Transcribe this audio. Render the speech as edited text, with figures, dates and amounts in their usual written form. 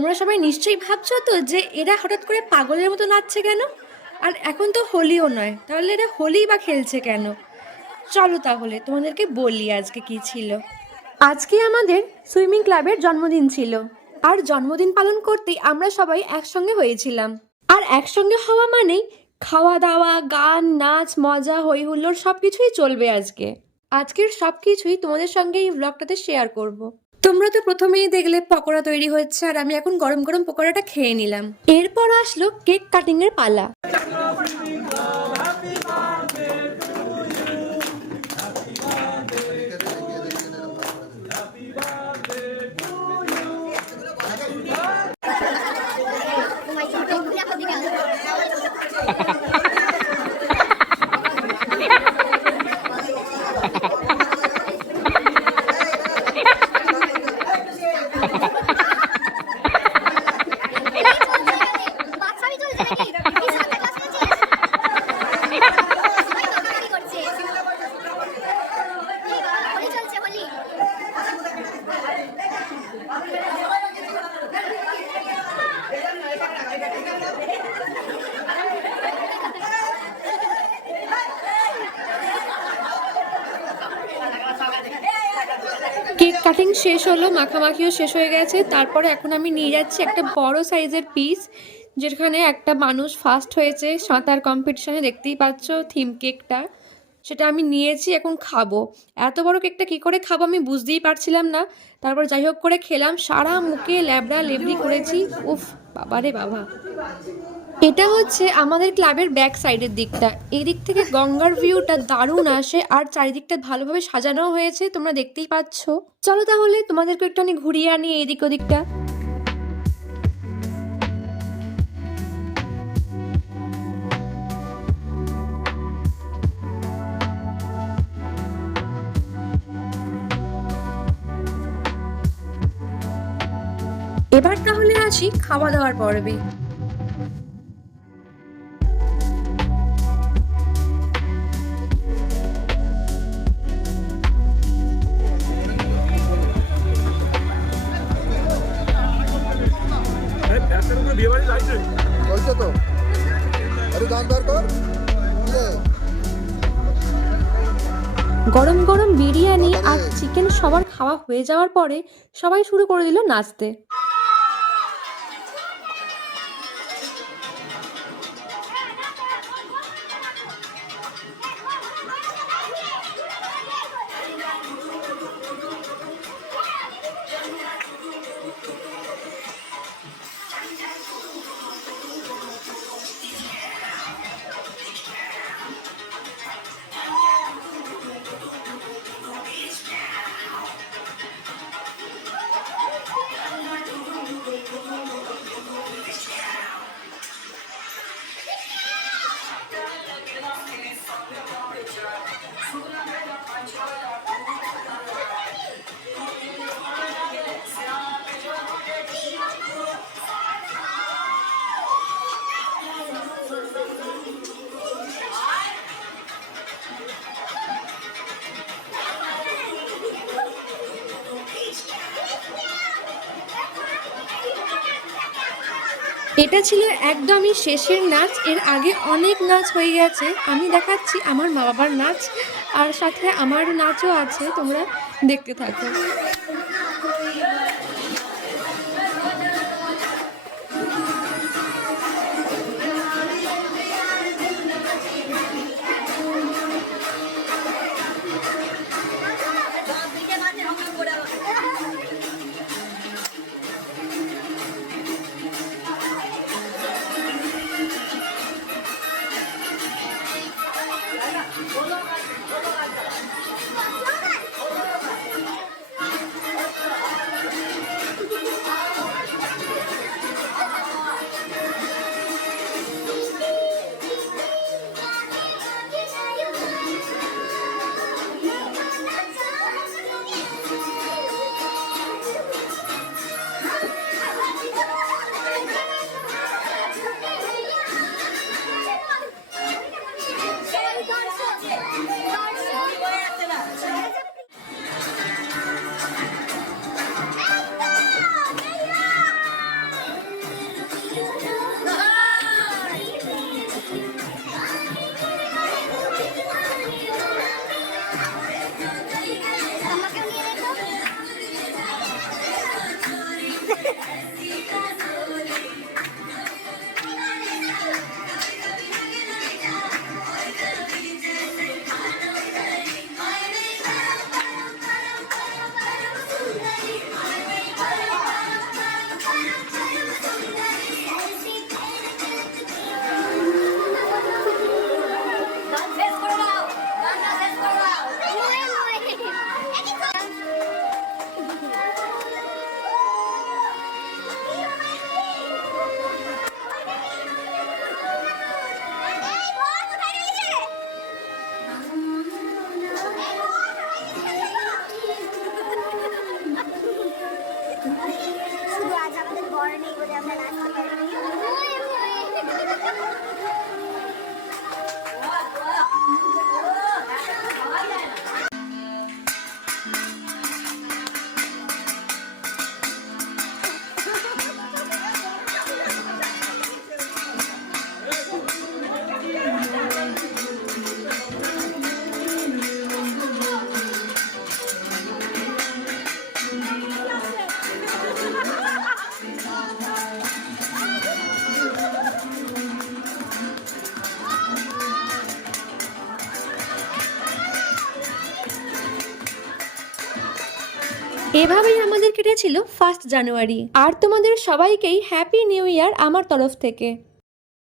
তোমরা সবাই নিশ্চয়ই ভাবছো তো যে এরা হঠাৎ করে পাগলের মতো নাচছে কেন। আর এখন তো হোলিও নয়, তাহলে এরা হোলি বা খেলছে কেন? চলো তাহলে তোমাদেরকে বলি আজকে কি ছিল। আজকে আমাদের সুইমিং ক্লাবের জন্মদিন ছিল, আর জন্মদিন পালন করতেই আমরা সবাই একসঙ্গে হয়েছিলাম। আর একসঙ্গে হওয়া মানেই খাওয়া দাওয়া, গান, নাচ, মজা, হই হুল্লোড় সব কিছুই চলবে আজকের সব কিছুই তোমাদের সঙ্গে এই ব্লগটাতে শেয়ার করব। তোমরা তো প্রথমেই দেখলে পকোড়া তৈরি হচ্ছে, আর আমি এখন গরম গরম পকোড়াটা খেয়ে নিলাম। এরপর আসলো কেক কাটিং এর পালা। কেক কাটিং শেষ হলো, মাখামাখিও শেষ হয়ে গেছে। তারপরে এখন আমি নিয়ে যাচ্ছি একটা বড় সাইজের পিস, যেখানে একটা মানুষ ফার্স্ট হয়েছে সাঁতার কম্পিটিশনে, দেখতেই পাচ্ছ থিম কেকটা। সেটা আমি নিয়েছি, এখন খাবো। এত বড় কেকটা কি করে খাবো আমি বুঝতেই পারছিলাম না। তারপর যাই হোক করে খেলাম, সারা মুখে ল্যাবড়া লেবড়ি করেছি। উফ বাবারে বাবা। এটা হচ্ছে আমাদের ক্লাবের ব্যাক সাইডের দিকটা। এই দিক থেকে গঙ্গার ভিউটা দারুণ আসে, আর চারিদিকটা ভালোভাবে সাজানো হয়েছে, তোমরা দেখতেই পাচ্ছ। চলো তাহলে তোমাদেরকে একটুখানি ঘুরিয়ে আনি এদিক ওদিকটা। এবার তাহলে আসি খাওয়া দাওয়ার পর্বে। বলছে তো আরে দাম দর কর। গরম গরম বিরিয়ানি আর চিকেন সবার খাওয়া হয়ে যাওয়ার পরে সবাই শুরু করে দিল নাচতে। এটা ছিল একদমই শেষের নাচ। এর আগে অনেক নাচ হয়ে গেছে, আমি দেখাচ্ছি আমার মা বাবার নাচ, আর সাথে আমার নাচও আছে, তোমরা দেখতে থাকো। এভাবেই আমাদের কেটেছিল 1 জানুয়ারি। আর তোমাদের সবাইকেই হ্যাপি নিউ ইয়ার আমার তরফ থেকে।